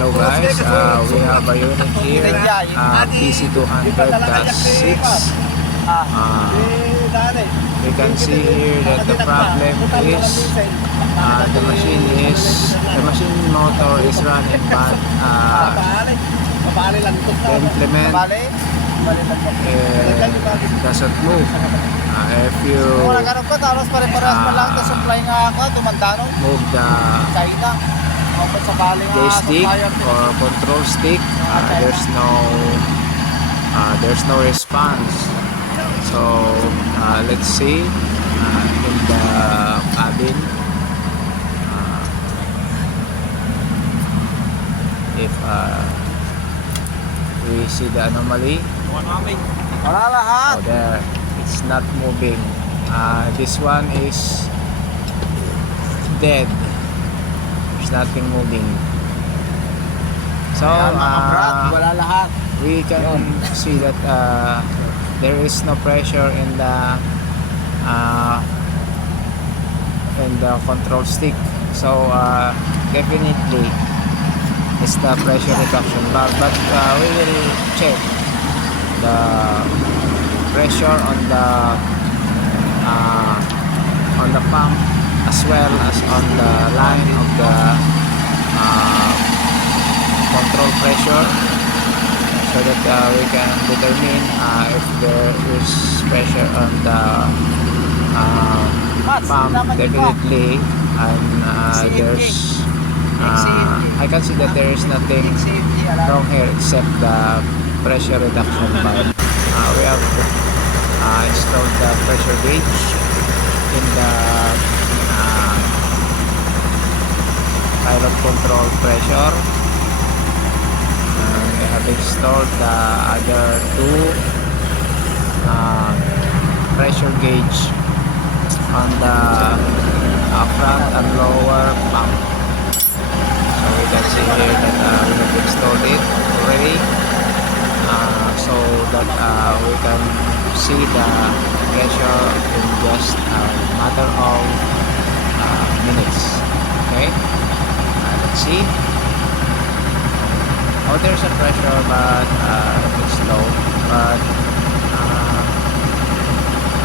Hello guys, we have a unit here, PC200-6. You can see here that the problem is the machine motor is running, but the implement doesn't move. If you move the joystick or control stick, there's no response. So let's see in the cabin if we see the anomaly. Oh, there, it's not moving. This one is dead. There's nothing moving. So we can see that there is no pressure in the control stick. So definitely it's the pressure reduction valve, but we will check the pressure on the pump as well as on the line of the control pressure, so that we can determine if there is pressure on the pump. Definitely, and there's I can see that there is nothing wrong here except the pressure reduction valve. We have installed the pressure gauge in the pilot control pressure. We have installed the other two pressure gauge on the front and lower pump. So we can see here that we have installed it already, so that we can see the pressure in just a matter of minutes. Okay, let's see. Oh, there's a pressure, but it's low. But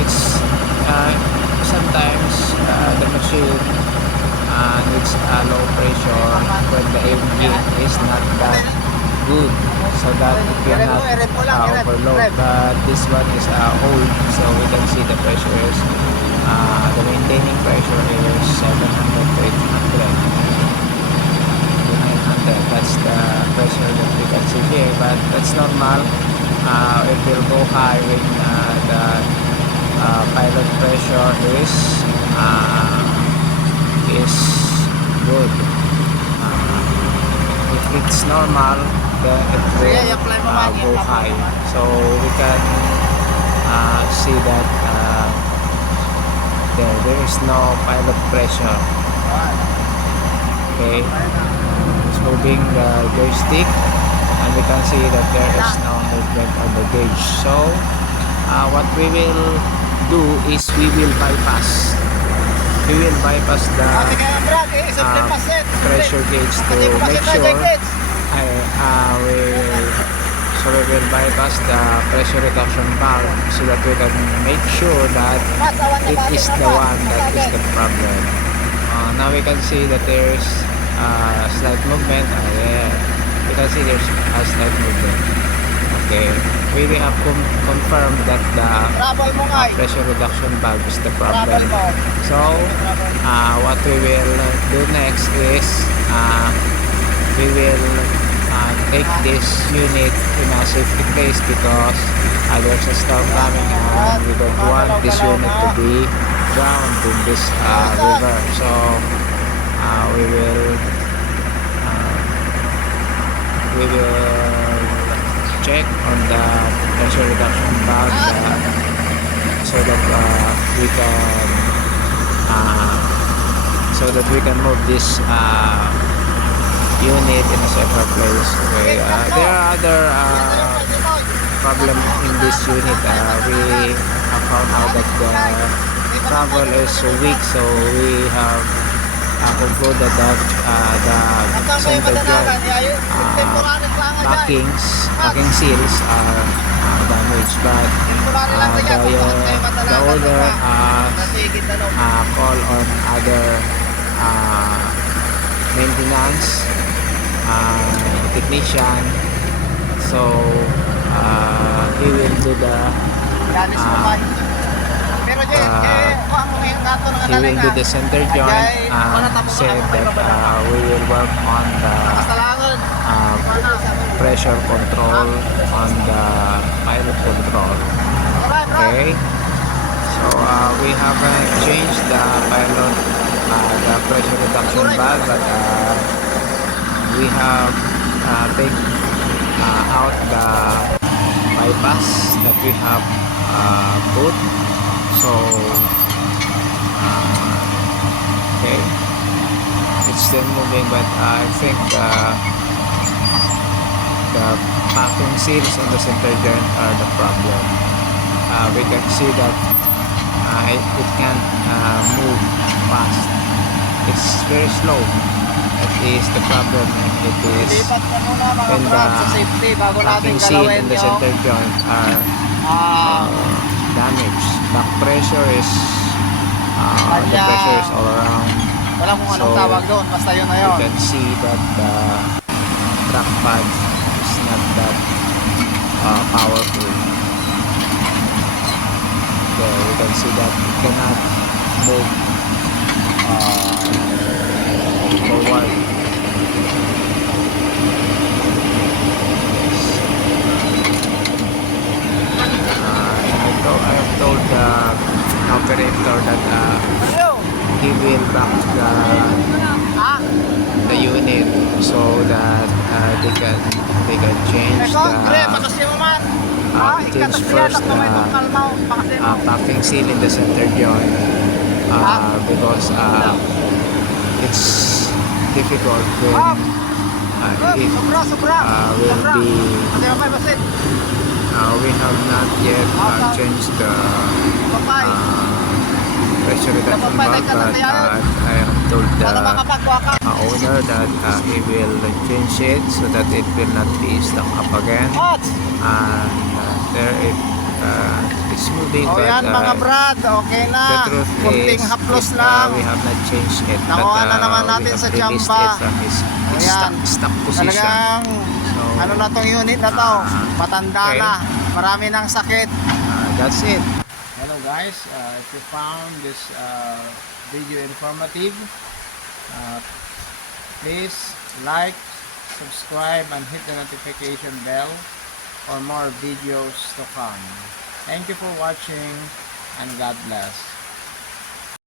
it's sometimes the machine needs a low pressure when the engine is not that good, so that it cannot overload. But this one is old, so we can see the pressure is the maintaining pressure is 700 to 800 to 900. That's the pressure that we can see here, but that's normal. It will go high when the pilot pressure is good. If it's normal, then it will go high. So we can see that there is no pilot pressure. Okay, it's moving the joystick, and we can see that there is no movement on the gauge. So what we will do is we will bypass the pressure gauge to make sure we will bypass the pressure reduction valve, so that we can make sure that it is the one that is the problem. Now we can see that there is slight movement. Yeah, we can see there's a slight movement. Okay, we have confirmed that the pressure reduction valve is the problem. So what we will do next is we will take this unit in a safety place, because there's a storm coming and we don't want this unit to be drowned in this river. So we will check on the pressure reduction valve, so that we can move this unit in a safer place. Okay, there are other problem in this unit. We have found out that the travel is so weak, so we have concluded that the center joint packing seals are damaged, but the owner call on other maintenance technician, so he will do the center joint, said that we will work on the pressure control on the pilot control. Okay, so we haven't changed the pilot the pressure reduction valve, but we have take out the bypass that we have put. So okay, it's still moving, but I think the packing seals on the center joint are the problem. We can see that it can't move fast. It's very slow. That is the problem, and it is when the packing seal in the center joint are damaged. Back pressure is the pressure is all around. Walang kung anong tawag doon, basta yun na yun. You can see that the track pad is not that powerful. There, you can see that it cannot move forward. I have told the operator that he will back the unit so that they can change change first the packing seal in the center joint, because it's difficult when it will be we have not yet changed the pressure reduction valve, but I have told the owner that he will change it so that it will not be stuck up again, and there it's moving, but yan mga brad, okay the na. truth Kunting is haplos lang. we have not changed it, but Nakuha na naman we natin have sa released Jampa. it from its Ayan. stuck position. Talagang ano na tong unit na to, patanda okay. na, marami ng sakit. That's it. Hello guys, if you found this video informative, please like, subscribe, and hit the notification bell for more videos to come. Thank you for watching, and God bless.